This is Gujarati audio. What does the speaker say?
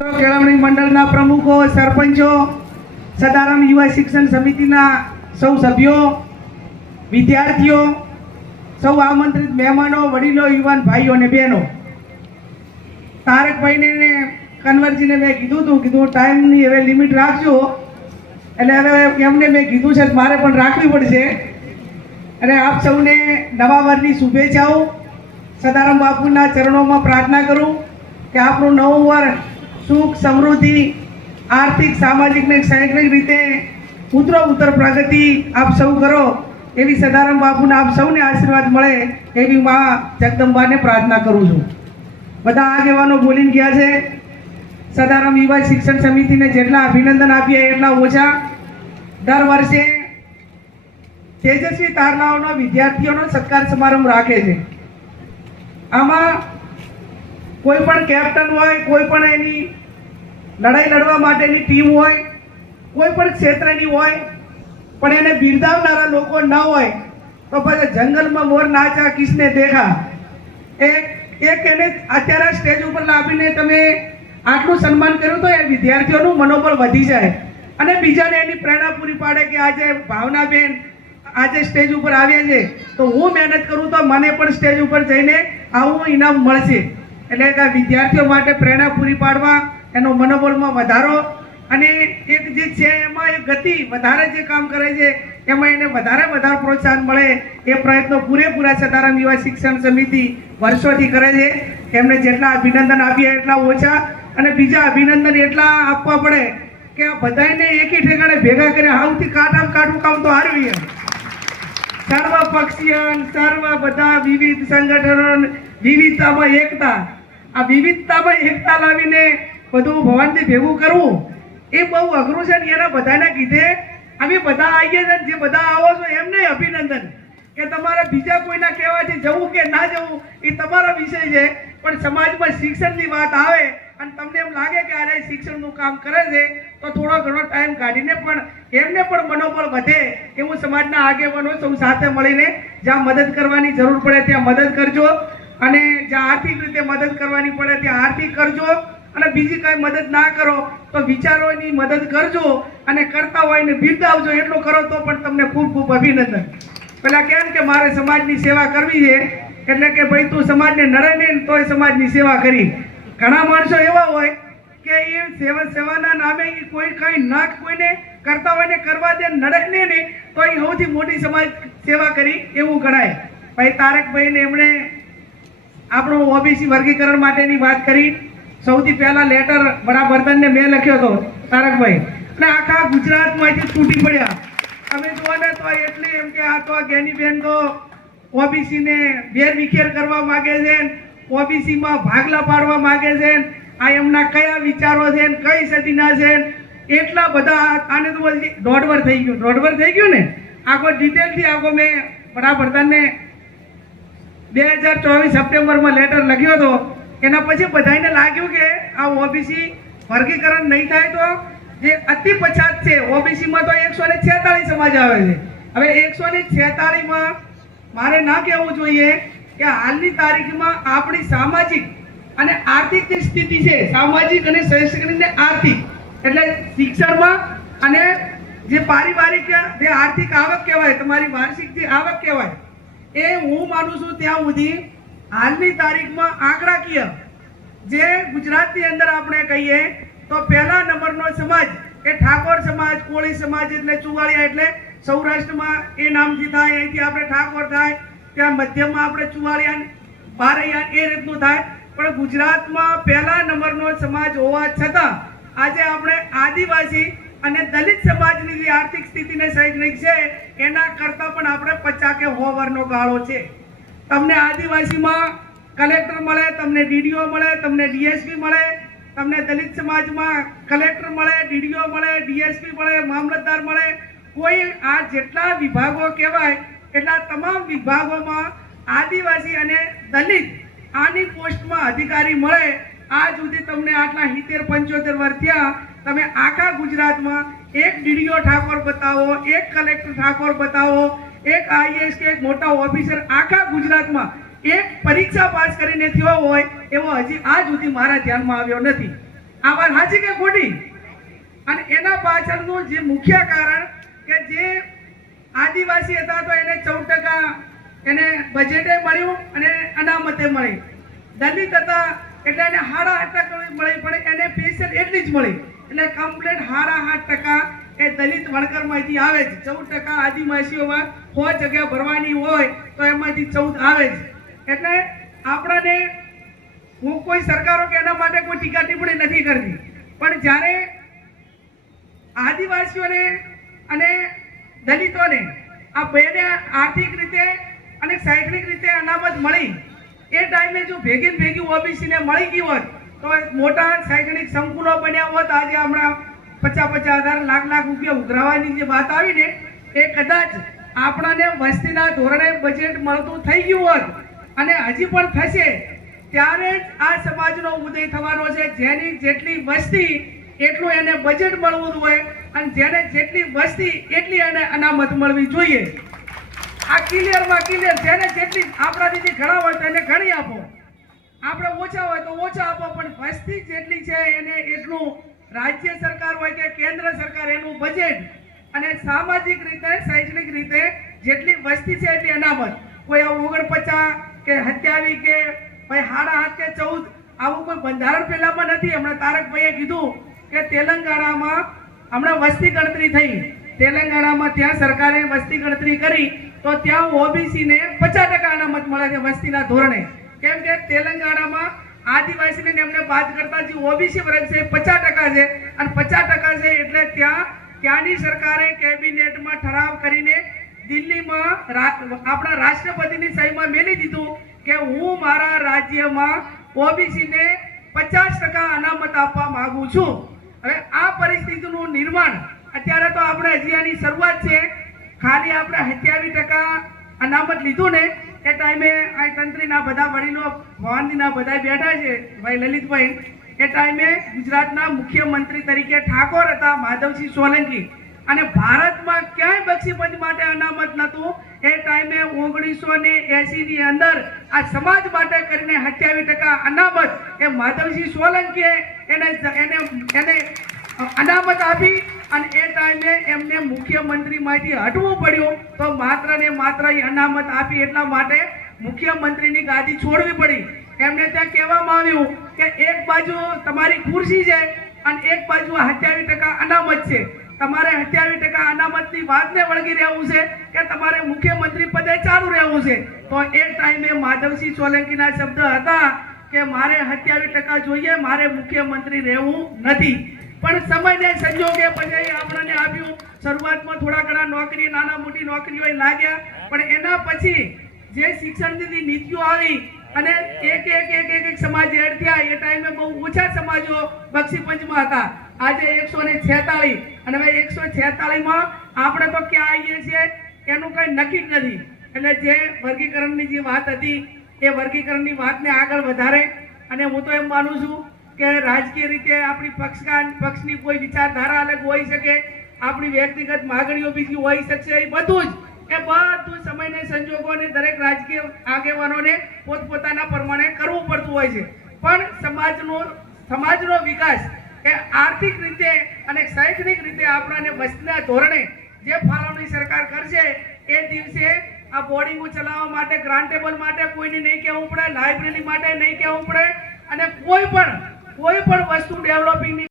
કેળવણી મંડળના પ્રમુખો, સરપંચો, સદારામ યુવા શિક્ષણ સમિતિના સૌ સભ્યો, વિદ્યાર્થીઓ, સૌ આમંત્રિત મહેમાનો, વડીલો, યુવાન ભાઈઓ અને બહેનો. તારકભાઈને કન્વરજીને મેં કીધું હતું, કીધું ટાઈમની હવે લિમિટ રાખજો. એટલે હવે એમને મેં કીધું છે, મારે પણ રાખવી પડશે. અને આપ સૌને નવા વર્ષની શુભેચ્છાઓ. સદારામ બાપુના ચરણોમાં પ્રાર્થના કરું કે આપણું નવું વર્ષ સુખ, સમૃદ્ધિ, આર્થિક, સામાજિક ને શૈક્ષણિક રીતે ઉતરો ઉત્તર પ્રગતિ આપ સૌ કરો એવી સદારામ બાપુના આપ સૌને આશીર્વાદ મળે એવી મા જગદંબાને પ્રાર્થના કરું છું. બધા આગેવાનો બોલીને ગયા છે, સદારામ યુવા શિક્ષણ સમિતિને જેટલા અભિનંદન આપીએ એટલા ઓછા. દર વર્ષે તેજસ્વી તારલાઓનો વિદ્યાર્થીઓનો સત્કાર સમારંભ રાખે છે. આમાં કોઈ પણ કેપ્ટન હોય, કોઈ પણ એની લડાઈ લડવા માટેની ટીમ હોય, કોઈ પણ ક્ષેત્રની હોય, પણ એને બિરદાવનારા લોકો ન હોય, તો પછી જંગલમાં મોર નાચા, કિસને દેખા. એક એક એને અત્યારે સ્ટેજ ઉપર લાવીને તમે આટલું સન્માન કર્યું તો એ વિદ્યાર્થીઓનું મનોબળ વધી જાય. અને બીજાને એની પ્રેરણા પૂરી પાડે કે આજે ભાવનાબેન આજે સ્ટેજ ઉપર આવ્યા છે, તો હું મહેનત કરું તો મને પણ સ્ટેજ ઉપર જઈને આવું ઇનામ મળશે. એટલે વિદ્યાર્થીઓ માટે પ્રેરણા પૂરી પાડવા એનો મનોબળમાં વધારો અને એક જે છે એમાં એ ગતિ વધારે જે કામ કરે છે, એમાં એને વધારે વધારે પ્રોત્સાહન મળે એ પ્રયત્નો પૂરેપૂરા સતારામ યુવા શિક્ષણ સમિતિ વર્ષોથી કરે છે. એમને જેટલા અભિનંદન આપ્યા એટલા ઓછા અને બીજા અભિનંદન એટલા આપવા પડે કે આ બધાને એકી ઠેકાણે ભેગા કર્યા હાઉથી કાટામ કાઢવું કામ તો હારવી સર્વ પક્ષીયન સર્વ બધા વિવિધ સંગઠનો વિવિધતામાં એકતા. આ વિવિધતામાં એકતા લાવીને બધું ભવનથી ભેગું કરવું એ બહુ અઘરું છે ને એના બધાના કીધે. અમે બધા આવીએ છીએ જે બધા આવો છો એમને અભિનંદન. કે તમારે બીજા કોઈના કહેવાથી જવું કે ના જવું, એ તમારો વિષય છે. પણ સમાજમાં શિક્ષણની વાત આવે અને તમને એમ લાગે કે આરે શિક્ષણનું કામ કરે છે, તો થોડો ઘણો ટાઈમ કાઢીને પણ એમને પણ મનોબળ વધે એવું સમાજના આગેવાનો સૌ સાથે મળીને જ્યાં મદદ કરવાની જરૂર પડે ત્યાં મદદ કરજો. અને જ્યાં આર્થિક રીતે મદદ કરવાની પડે ત્યાં આર્થિક કરજો. અને બીજી કઈ મદદ ના કરો, તો વિચારોની મદદ કરજો અને કરતા હોય ને બિરદાવજો. એટલું કરો તો પણ તમને ખૂબ ખૂબ અભિનંદન. પેલા કેમ કે મારે સમાજની સેવા કરવી છે, એટલે કે ભાઈ તું સમાજને નડે નહીં તોય સમાજની સેવા કરી. ઘણા માણસો એવા હોય કે એ સેવા સેવાના નામે એ કોઈ કઈ ના કોઈને કરતા હોય ને કરવા દે નડે નહીં ને તો એ સૌથી મોટી સમાજ સેવા કરી એવું ગણાય. ભાઈ તારકભાઈને એમણે આપણું ઓબીસી વર્ગીકરણ માટેની વાત કરી. સૌથી પહેલા લેટર વડાપ્રધાનને મેં લખ્યો હતો, તારકભાઈ. અને આખા ગુજરાતમાંથી તૂટી પડ્યા. અમે જોવા ને તો એટલે એમ કે આ તો જ્ઞાનીબેન તો ઓબીસીને વેરવિખેર કરવા માગે છે ઓબીસીમાં ભાગલા પાડવા માગે છે આ એમના કયા વિચારો છે કઈ સદીના છે એટલા બધા આને તો દોઢવર થઈ ગયું. દોઢવર થઈ ગયું ને? આખો ડિટેલથી આખો મેં વડાપ્રધાનને બે હજાર ચોવીસ સપ્ટેમ્બરમાં લેટર લખ્યો હતો. એના પછી બધાને લાગ્યું કે આ ઓબીસી વર્ગીકરણ નહીં થાય તો જે અતિ પછાત છે ઓબીસીમાં તો એકસો ને છેતાળીસ સમાજ આવે છે. હવે એકસો ને છેતાળીસમાં મારે ના કહેવું જોઈએ કે હાલની તારીખમાં આપણી સામાજિક અને આર્થિક જે સ્થિતિ છે, સામાજિક અને શૈક્ષણિક આર્થિક, એટલે શિક્ષણમાં અને જે પારિવારિક જે આર્થિક આવક કહેવાય, તમારી વાર્ષિક જે આવક કહેવાય, એ હું માનું છું ત્યાં સુધી હાલની તારીખમાં આંકડાકીય જે ગુજરાતની અંદર આપણે કહીએ, તો પહેલા નંબરનો સમાજ એ ઠાકોર સમાજ, કોળી સમાજ એટલે ચુવાળિયા એટલે સૌરાષ્ટ્રમાં એ નામથી થાય, અહીંથી આપણે ઠાકોર થાય, ત્યાં મધ્યમાં આપણે ચુવાળિયા, બારૈયા એ રીતનું થાય. પણ ગુજરાતમાં પહેલા નંબરનો સમાજ હોવા છતાં આજે આપણે આદિવાસી અને દલિત સમાજની જે આર્થિક સ્થિતિને શૈક્ષણિક છે એના કરતાં પણ આપણે પચાકે હોવરનો ગાળો છે. તમને આદિવાસીમાં કલેક્ટર મળે, તમને ડીડીઓ મળે, તમને ડીએસપી મળે, તમને દલિત સમાજમાં કલેક્ટર મળે, ડીડીઓ મળે, ડીએસપી મળે, મામલતદાર મળે. કોઈ આ જેટલા વિભાગો કહેવાય, એટલા તમામ વિભાગોમાં આદિવાસી અને દલિત આની પોસ્ટમાં અધિકારી મળે. આજ સુધી તમને આટલા સિત્તેર, પંચોતેર વર્ષ થયા. તમે આખા ગુજરાતમાં એક ડીડીઓ ઠાકોર બતાવો, એક કલેક્ટર ઠાકોર બતાવો એક આઈએસ કે એક મોટા ઓફિસર આખા ગુજરાતમાં એક પરીક્ષા પાસ કરીને થયો હોય એવો હજી આજ સુધી મારા ધ્યાનમાં આવ્યો નથી. આ વાત સાચી કે ખોટી? અને એના પાછળનું જે મુખ્ય કારણ કે જે આદિવાસી હતા તો એને ચૌદ ટકા એને બજેટે મળ્યું અને અનામતે મળી. દલિત હતા એટલે એને સાડા આઠ ટકા મળી, પણ એને પેન્શન એટલી જ મળી. એટલે કમ્પ્લેટ સાડા આઠ ટકા એ દલિત વણકરમાંથી આવે છે. ચૌદ ટકા આદિવાસીઓમાં સો જગ્યા ભરવાની હોય તો એમાંથી ચૌદ આવે છે. એટલે આપણાને હું કોઈ સરકારો કે એના માટે કોઈ ટીકા ટિપ્પણી નથી કરતી. પણ જ્યારે આદિવાસીઓને અને દલિતોને આ બેને આર્થિક રીતે અને શૈક્ષણિક રીતે અનામત મળી, એ ટાઈમે જો ભેગી ભેગી ઓબીસીને મળી ગઈ હોત, તો મોટા શૈક્ષણિક સંકુલો બન્યા હોત. આજે હમણાં પચાસ પચાસ હજાર લાખ લાખ રૂપિયા ઉઘરાવાની જે વાત આવી ને, એ કદાચ આપણાને વસ્તીના ધોરણે બજેટ મળતું થઈ ગયું હોત અને હજી પણ થશે, ત્યારે જ આ સમાજનો ઉદય થવાનો છે. જેની જેટલી વસ્તી એટલું એને બજેટ મળવું હોય અને જેને જેટલી વસ્તી એટલી એને અનામત મળવી જોઈએ. આ ક્લિયરમાં ક્લિયર જેને જેટલી આપણાથી ઘણા હોય તો એને ઘણી આપો. આપણે ઓછા હોય તો ઓછા આપો, પણ વસ્તી જેટલી છે એને એટલું રાજ્ય સરકાર હોય કે કેન્દ્ર સરકાર, એનું બજેટ અને સામાજિક રીતે, શૈક્ષણિક રીતે જેટલી વસ્તી છે એટલી અનામત. કોઈ આવું ઓગણપચાસ કે સત્યાવી કે ભાઈ હાડા હાથ કે ચૌદ, આવું કોઈ બંધારણ પહેલામાં નથી. હમણાં તારકભાઈએ કીધું કે તેલંગાણામાં હમણાં વસ્તી ગણતરી થઈ. તેલંગાણામાં ત્યાં સરકારે વસ્તી ગણતરી કરી, તો ત્યાં ઓબીસીને પચાસ ટકા અનામત મળે છે વસ્તીના ધોરણે. કેમ કે તેલંગાણામાં આદિવાસીને એમને બાદ કરતા જે ઓબીસી વર્ગ છે પચાસ ટકા છે. અને પચાસ ટકા છે એટલે ત્યાં ત્યાંની સરકારે કેબિનેટમાં ઠરાવ કરીને દિલ્હીમાં આપણા રાષ્ટ્રપતિની સહીમાં મેલી દીધું કે હું મારા રાજ્યમાં ઓબીસીને પચાસ ટકા અનામત આપવા માગું છું. હવે આ પરિસ્થિતિનું નિર્માણ અત્યારે તો આપણે હજી આની શરૂઆત છે. ખાલી આપણે સત્યાવીસ ટકા અનામત લીધું ને એ ટાઈમે આ તંત્રીના બધા વડીલો ભવાનીના બધા બેઠા છે, ભાઈ લલિતભાઈ. એ ટાઈમે ગુજરાતના મુખ્યમંત્રી તરીકે ઠાકોર હતા માધવસિંહ સોલંકી. અને ભારતમાં ક્યાંય બક્ષીપંચ માટે અનામત નહોતું. એ ટાઈમે ઓગણીસો ને એસી ની અંદર આ સમાજ માટે કરીને સત્યાવીસ ટકા અનામત એ માધવસિંહ સોલંકીએ એને એને એને અનામત આપી અને એ ટાઈમે એમને મુખ્યમંત્રીમાંથી હટવું પડ્યું તો માત્ર ને માત્ર એ અનામત આપી એટલા માટે મુખ્યમંત્રીની ગાદી છોડવી પડી. એમને ત્યાં કહેવામાં આવ્યું કે એક બાજુ તમારી ખુરશી છે અને એક બાજુ સત્યાવીસ ટકા અનામત છે. તમારે સત્યાવીસ ટકા અનામતની વાતને વળગી રહેવું છે કે તમારે મુખ્યમંત્રી પદે ચાલુ રહેવું છે. તો એ ટાઈમે માધવસિંહ સોલંકીના શબ્દ હતા કે મારે સત્યાવીસ ટકા જોઈએ, મારે મુખ્યમંત્રી રહેવું નથી. પણ સમયને સંજોગે પછી આપણને આપ્યું. શરૂઆતમાં થોડા ઘણા નોકરી, નાના મોટી નોકરીઓ લાગ્યા. પણ એના પછી જે શિક્ષણની નીતિઓ આવી અને એક એક એક એક સમાજ એડ થયા, એ ટાઈમે બહુ ઓછા સમાજો બક્ષી પંચમાં હતા. આજે એકસો ને છેતાળીસ. અને હવે એકસો છેતાળીસમાં આપણે તો ક્યાં આવીએ છીએ? એનું કંઈ નક્કી જ નથી. એટલે જે વર્ગીકરણની જે વાત હતી, એ વર્ગીકરણની વાતને આગળ વધારે. અને હું તો એમ માનું છું કે રાજકીય રીતે આપણી પક્ષકા પક્ષની કોઈ વિચારધારા અલગ હોઈ શકે, આપણી વ્યક્તિગત માગણીઓ બીજી હોઈ શકશે, એ બધું જ એ બધું સમયને સંજોગોને દરેક રાજકીય આગેવાનોને પોતપોતાના પ્રમાણે કરવું પડતું હોય છે. પણ સમાજનો સમાજનો વિકાસ એ આર્થિક રીતે અને શૈક્ષણિક રીતે આપણાને વસ્તીના ધોરણે જે ફાળવણી સરકાર કરશે, એ દિવસે આ બોર્ડિંગો ચલાવવા માટે, ગ્રાન્ટેબલ માટે કોઈને નહીં કહેવું પડે, લાઇબ્રેરી માટે નહીં કહેવું પડે અને કોઈ પણ કોઈ પણ વસ્તુ ડેવલપિંગની